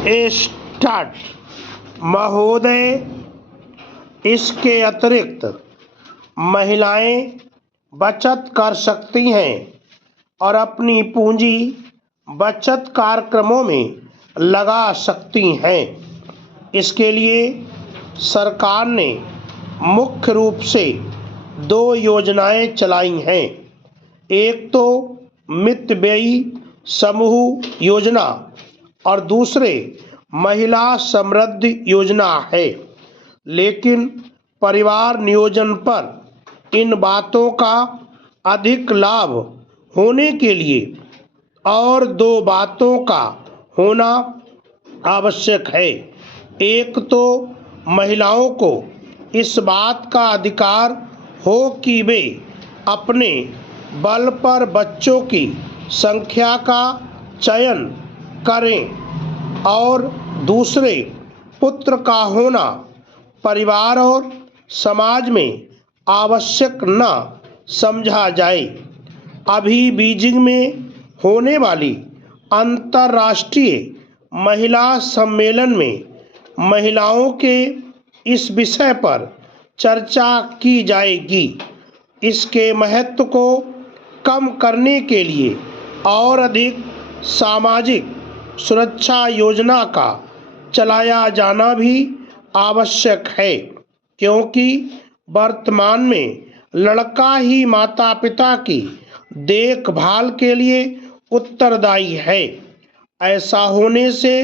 Start. महोदय, इसके अतिरिक्त महिलाएं बचत कर सकती हैं और अपनी पूंजी बचत कार्यक्रमों में लगा सकती हैं। इसके लिए सरकार ने मुख्य रूप से 2 योजनाएं चलाई हैं। एक तो मितव्ययी समूह योजना और दूसरे महिला समृद्धि योजना है। लेकिन परिवार नियोजन पर इन बातों का अधिक लाभ होने के लिए और 2 बातों का होना आवश्यक है। एक तो महिलाओं को इस बात का अधिकार हो कि वे अपने बल पर बच्चों की संख्या का चयन करें और दूसरे पुत्र का होना परिवार और समाज में आवश्यक न समझा जाए। अभी बीजिंग में होने वाली अंतर्राष्ट्रीय महिला सम्मेलन में महिलाओं के इस विषय पर चर्चा की जाएगी। इसके महत्व को कम करने के लिए और अधिक सामाजिक सुरक्षा योजना का चलाया जाना भी आवश्यक है, क्योंकि वर्तमान में लड़का ही माता पिता की देखभाल के लिए उत्तरदायी है। ऐसा होने से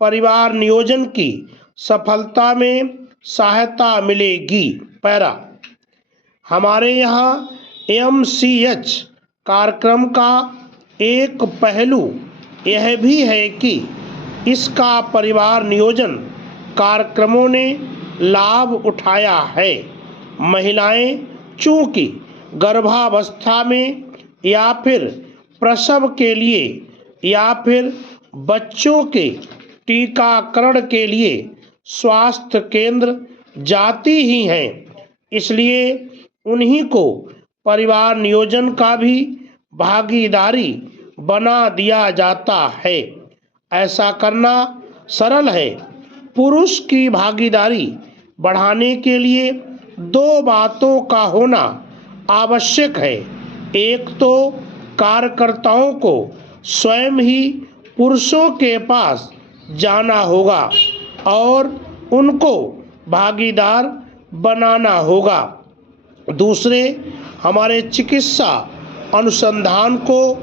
परिवार नियोजन की सफलता में सहायता मिलेगी। पैरा। हमारे यहाँ MCH कार्यक्रम का एक पहलू यह भी है कि इसका परिवार नियोजन कार्यक्रमों ने लाभ उठाया है। महिलाएं चूंकि गर्भावस्था में या फिर प्रसव के लिए या फिर बच्चों के टीकाकरण के लिए स्वास्थ्य केंद्र जाती ही हैं, इसलिए उन्हीं को परिवार नियोजन का भी भागीदारी बना दिया जाता है। ऐसा करना सरल है। पुरुष की भागीदारी बढ़ाने के लिए 2 बातों का होना आवश्यक है। एक तो कार्यकर्ताओं को स्वयं ही पुरुषों के पास जाना होगा और उनको भागीदार बनाना होगा। दूसरे, हमारे चिकित्सा अनुसंधान को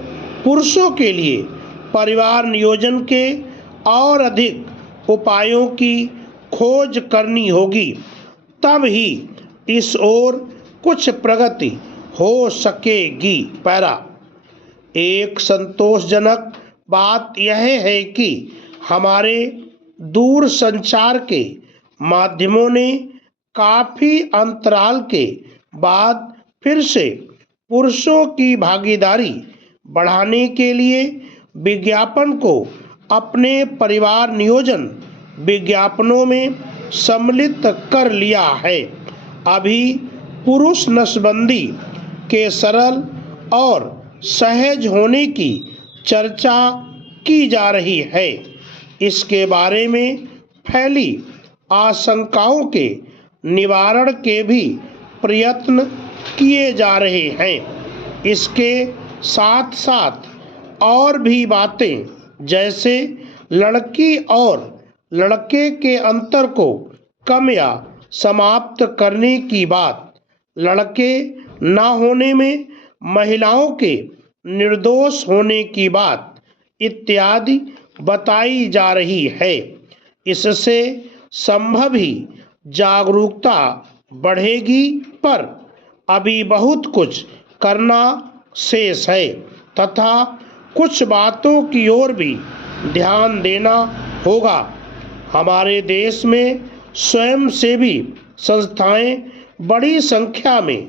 पुरुषों के लिए परिवार नियोजन के और अधिक उपायों की खोज करनी होगी, तब ही इस ओर कुछ प्रगति हो सकेगी। पैरा। एक संतोषजनक बात यह है कि हमारे दूर संचार के माध्यमों ने काफी अंतराल के बाद फिर से पुरुषों की भागीदारी बढ़ाने के लिए विज्ञापन को अपने परिवार नियोजन विज्ञापनों में सम्मिलित कर लिया है। अभी पुरुष नसबंदी के सरल और सहज होने की चर्चा की जा रही है। इसके बारे में फैली आशंकाओं के निवारण के भी प्रयत्न किए जा रहे हैं। इसके साथ साथ और भी बातें, जैसे लड़की और लड़के के अंतर को कम या समाप्त करने की बात, लड़के ना होने में महिलाओं के निर्दोष होने की बात इत्यादि बताई जा रही है। इससे संभव ही जागरूकता बढ़ेगी, पर अभी बहुत कुछ करना शेष है तथा कुछ बातों की ओर भी ध्यान देना होगा। हमारे देश में स्वयंसेवी संस्थाएं बड़ी संख्या में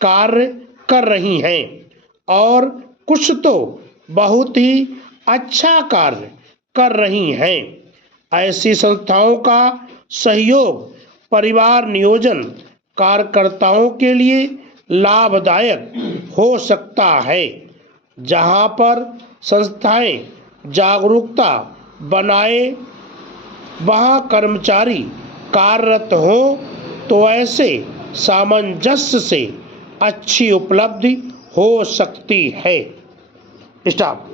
कार्य कर रही हैं और कुछ तो बहुत ही अच्छा कार्य कर रही हैं। ऐसी संस्थाओं का सहयोग परिवार नियोजन कार्यकर्ताओं के लिए लाभदायक हो सकता है। जहां पर संस्थाएं जागरूकता बनाए वहाँ कर्मचारी कार्यरत हो तो ऐसे सामंजस्य से अच्छी उपलब्धि हो सकती है। स्टॉप।